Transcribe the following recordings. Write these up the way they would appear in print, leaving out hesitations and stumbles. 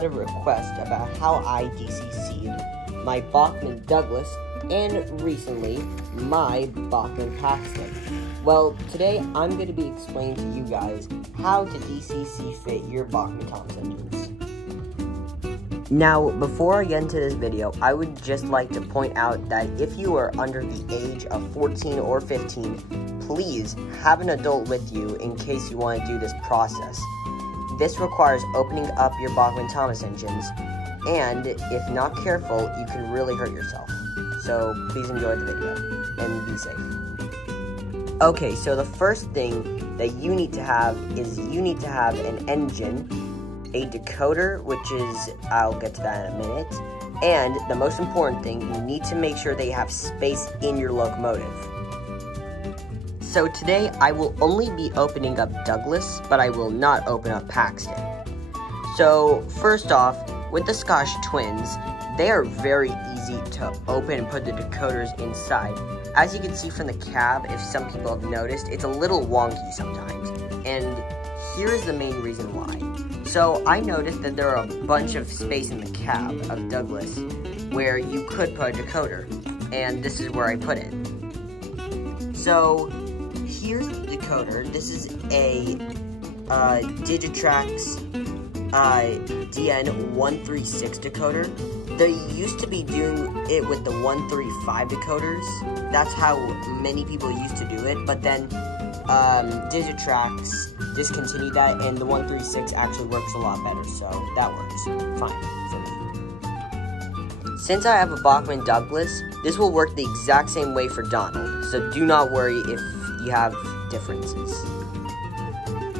lot of requests about how I DCC'd my Bachmann Douglas and recently my Bachmann Paxton. Well, today I'm going to be explaining to you guys how to DCC fit your Bachmann Thomas engines. Now, before I get into this video, I would just like to point out that if you are under the age of 14 or 15, please have an adult with you in case you want to do this process. This requires opening up your Bachmann Thomas engines, and if not careful, you can really hurt yourself. So please enjoy the video and be safe. Okay, so the first thing that you need to have is an engine, a decoder, which is, I'll get to that in a minute, and the most important thing, you need to make sure they have space in your locomotive. So today, I will only be opening up Douglas, but I will not open up Paxton. So, first off, with the Scottish Twins, they are very easy to open and put the decoders inside. As you can see from the cab, if some people have noticed, it's a little wonky sometimes, and here's the main reason why. So I noticed that there are a bunch of space in the cab of Douglas where you could put a decoder, and this is where I put it. So here's the decoder. This is a Digitrax DN136 decoder. They used to be doing it with the 135 decoders. That's how many people used to do it, but then Digitrax discontinued that, and the 136 actually works a lot better, so that works fine for me. Since I have a Bachmann Douglas, this will work the exact same way for Donald, so do not worry if you have differences.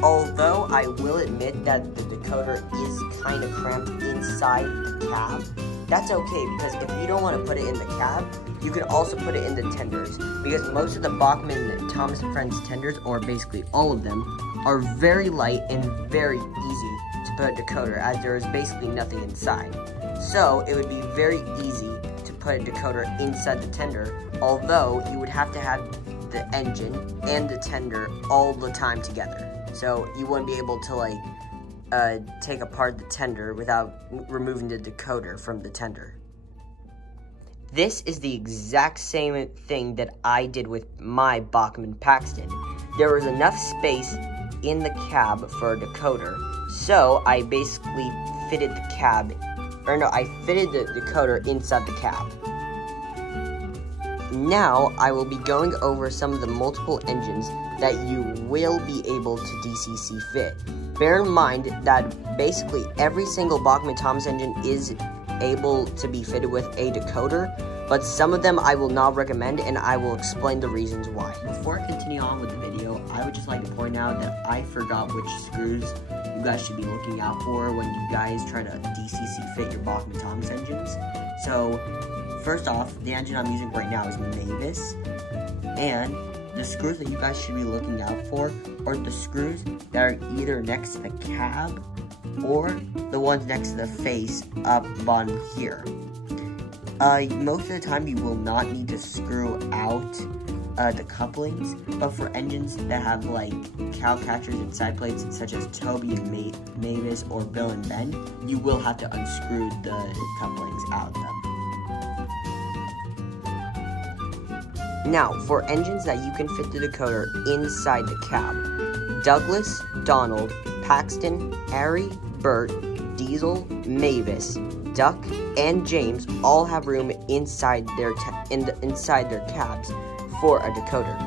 Although I will admit that the decoder is kind of cramped inside the cab, that's okay, because if you don't want to put it in the cab, you can also put it in the tenders, because most of the Bachmann Thomas & Friends tenders, or basically all of them, are very light and very easy to put a decoder, as there is basically nothing inside. So it would be very easy to put a decoder inside the tender, although you would have to have the engine and the tender all the time together. So you wouldn't be able to take apart the tender without removing the decoder from the tender. This is the exact same thing that I did with my Bachmann Paxton. There was enough space in the cab for a decoder, so I basically fitted the decoder inside the cab. Now, I will be going over some of the multiple engines that you will be able to DCC fit. Bear in mind that basically every single Bachmann Thomas engine is able to be fitted with a decoder, but some of them I will not recommend, and I will explain the reasons why. Before I continue on with the video, I would just like to point out that I forgot which screws you guys should be looking out for when you guys try to DCC fit your Bachmann Thomas engines. So, first off, the engine I'm using right now is Mavis, and the screws that you guys should be looking out for are the screws that are either next to the cab or the ones next to the face up bottom here. Most of the time you will not need to screw out the couplings, but for engines that have like cow catchers and side plates such as Toby and Mavis or Bill and Ben, you will have to unscrew the couplings out of them. Now, for engines that you can fit the decoder inside the cab, Douglas, Donald, Paxton, Harry, Bert, Diesel, Mavis, Duck, and James all have room inside their cabs for a decoder.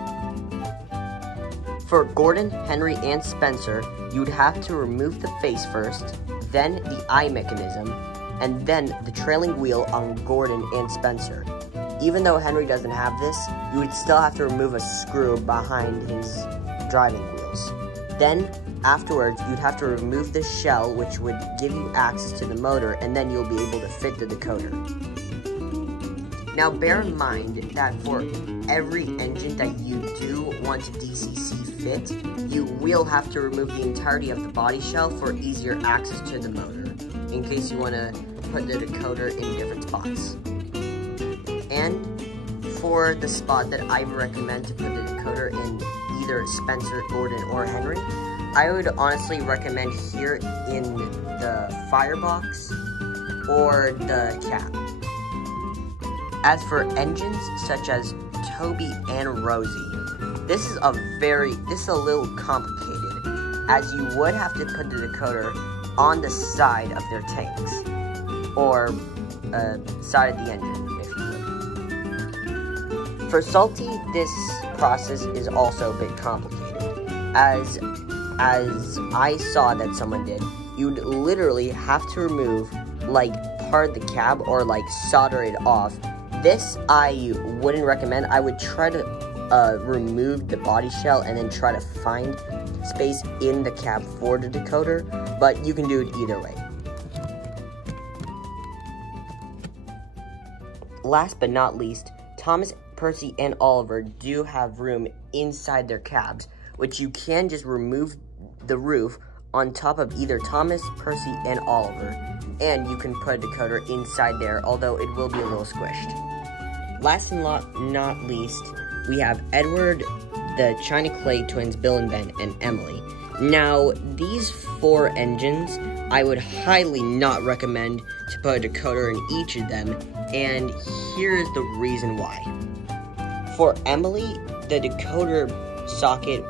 For Gordon, Henry, and Spencer, you would have to remove the face first, then the eye mechanism, and then the trailing wheel on Gordon and Spencer. Even though Henry doesn't have this, you would still have to remove a screw behind his driving wheels. Then, afterwards, you'd have to remove the shell, which would give you access to the motor, and then you'll be able to fit the decoder. Now, bear in mind that for every engine that you do want to DCC fit, you will have to remove the entirety of the body shell for easier access to the motor, in case you want to put the decoder in different spots. And for the spot that I recommend to put the decoder in either Spencer, Gordon, or Henry, I would honestly recommend here in the firebox or the cab. As for engines such as Toby and Rosie, this is a little complicated, as you would have to put the decoder on the side of their tanks, or side of the engine, if you would. For Salty, this process is also a bit complicated, as I saw that someone did. You'd literally have to remove, like, part of the cab or, like, solder it off. This I wouldn't recommend. I would try to remove the body shell and then try to find space in the cab for the decoder, but you can do it either way. Last but not least, Thomas, Percy, and Oliver do have room inside their cabs, which you can just remove the roof on top of either Thomas, Percy, and Oliver, and you can put a decoder inside there, although it will be a little squished. Last and not least, we have Edward, the China Clay twins, Bill and Ben, and Emily. Now, these 4 engines, I would highly not recommend to put a decoder in each of them, and here's the reason why. For Emily, the decoder socket,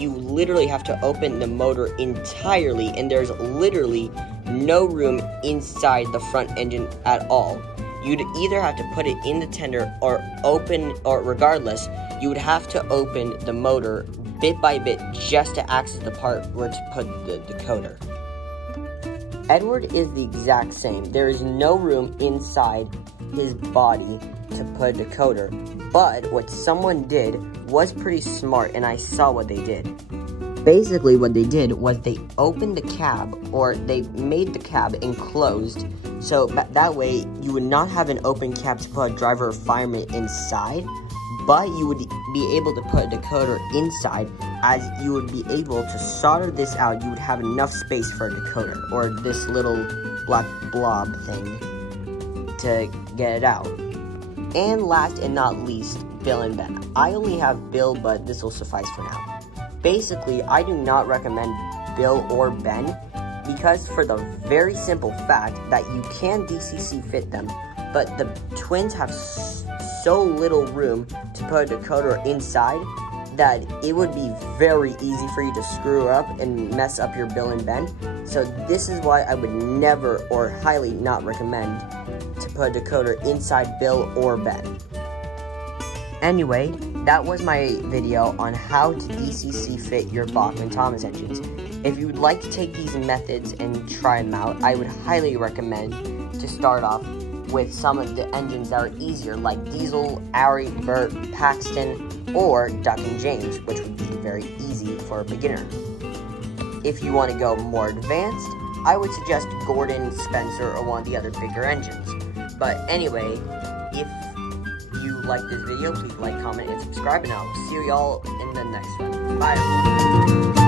you literally have to open the motor entirely, and there's literally no room inside the front engine at all. You'd either have to put it in the tender or regardless, you would have to open the motor bit by bit just to access the part where to put the decoder. Edward is the exact same. There is no room inside his body to put a decoder, but what someone did was pretty smart, and I saw what they did. Basically, what they did was they opened the cab, or they made the cab enclosed, so that way you would not have an open cab to put a driver or fireman inside, but you would be able to put a decoder inside, as you would be able to solder this out. You would have enough space for a decoder, or this little black blob thing to get it out. And last and not least, Bill and Ben. I only have Bill, but this will suffice for now. Basically, I do not recommend Bill or Ben, because for the very simple fact that you can DCC fit them, but the twins have so little room to put a decoder inside that it would be very easy for you to screw up and mess up your Bill and Ben. So this is why I would never or highly not recommend to put a decoder inside Bill or Ben. Anyway, that was my video on how to DCC fit your Bachmann Thomas engines. If you would like to take these methods and try them out, I would highly recommend to start off with some of the engines that are easier, like Diesel, Ari, Burt, Paxton, or Duck and James, which would be very easy for a beginner. If you want to go more advanced, I would suggest Gordon, Spencer, or one of the other bigger engines. But anyway, if you like this video, please like, comment, and subscribe, and I will see you all in the next one. Bye, everyone.